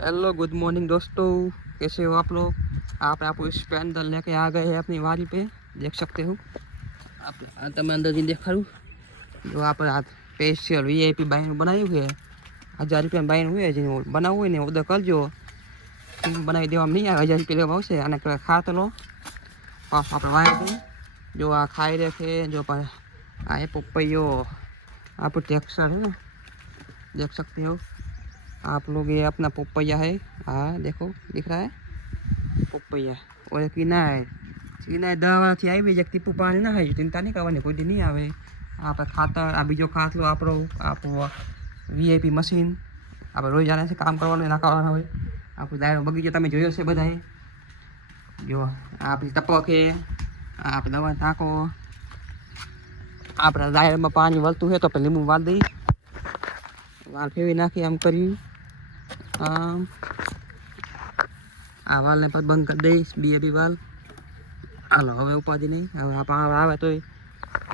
Hello good morning दोस्तों, कैसे हो आप लोग। आप आपको इस पे अंदर लेके आ गए हैं अपनी वारी पे, देख सकते हो आप। मैं अंदर जी देखा जो आप स्पेशल VIP बाइन बनाई हुई है, 1000 रुपया बाइन हुई है जी बना हुई ने उधर कर जो बनाई देवा नहीं आ 1000 रुपया भाव से आने खा तो लो आप वायर जो आ खाई रखे जो पर आए पपैयो आप टेक्सचर है ना, देख सकते हो आप लोग। ये अपना पपैया है, हाँ देखो दिख रहा है पपैया। और कीना दवा थी आई भी टीपू पानी ना है, चिंता नहीं करवानी, कोई नहीं आवे। आप खातर आ बीजो खात लो आप VIP मशीन आप रोज जाने से काम करवा ना करवाना हो आप दायरो बगीचो तमे जोयो से बधाए जो आप टपके आप दवा नाखो आप दायर में पानी वलतू है तो पे लींबू वाल दी वाल फेवी नाखी आम करी आम आ वाल ने पर बंद कर दईश बी वाल हालो हमें उपाधि नहीं। હવે आप आवे तो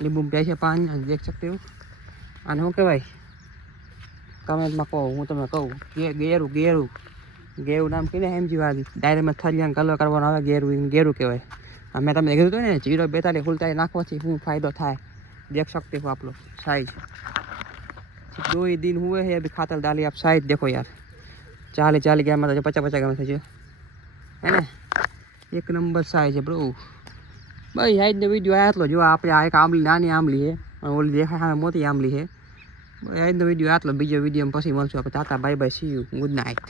લીંબુ પીએ છે પાણી देख सकते हो। આને શું કહેવાય કમેન્ટમાં કહો, હું તમને કહું ગેરું નામ કહીને સમજીવાદી ડાયરેક્ટમાં થરિયાને કલર કરવાનો આવે ગેરું કહેવાય। મેં તમને કીધું હતું ને 042 ખુલતા નાખવાથી શું फायदा થાય, देख सकते हो आप लोग। साइज 2 ही दिन हुए हैं अभी खातर डाली, आप साइज देखो यार 40 ग्राम में 50 ग्राम थे है ना, एक नंबर साइज है ब्रो भाई। साइज ने वीडियो आया तो जो आप एक आंबली नानी आंबली है और ओली देखा हाँ मोटी आंबली है। साइज वीडियो आया बीजो वीडियो में पी मळशुं। आप टाटा bye bye see you good night.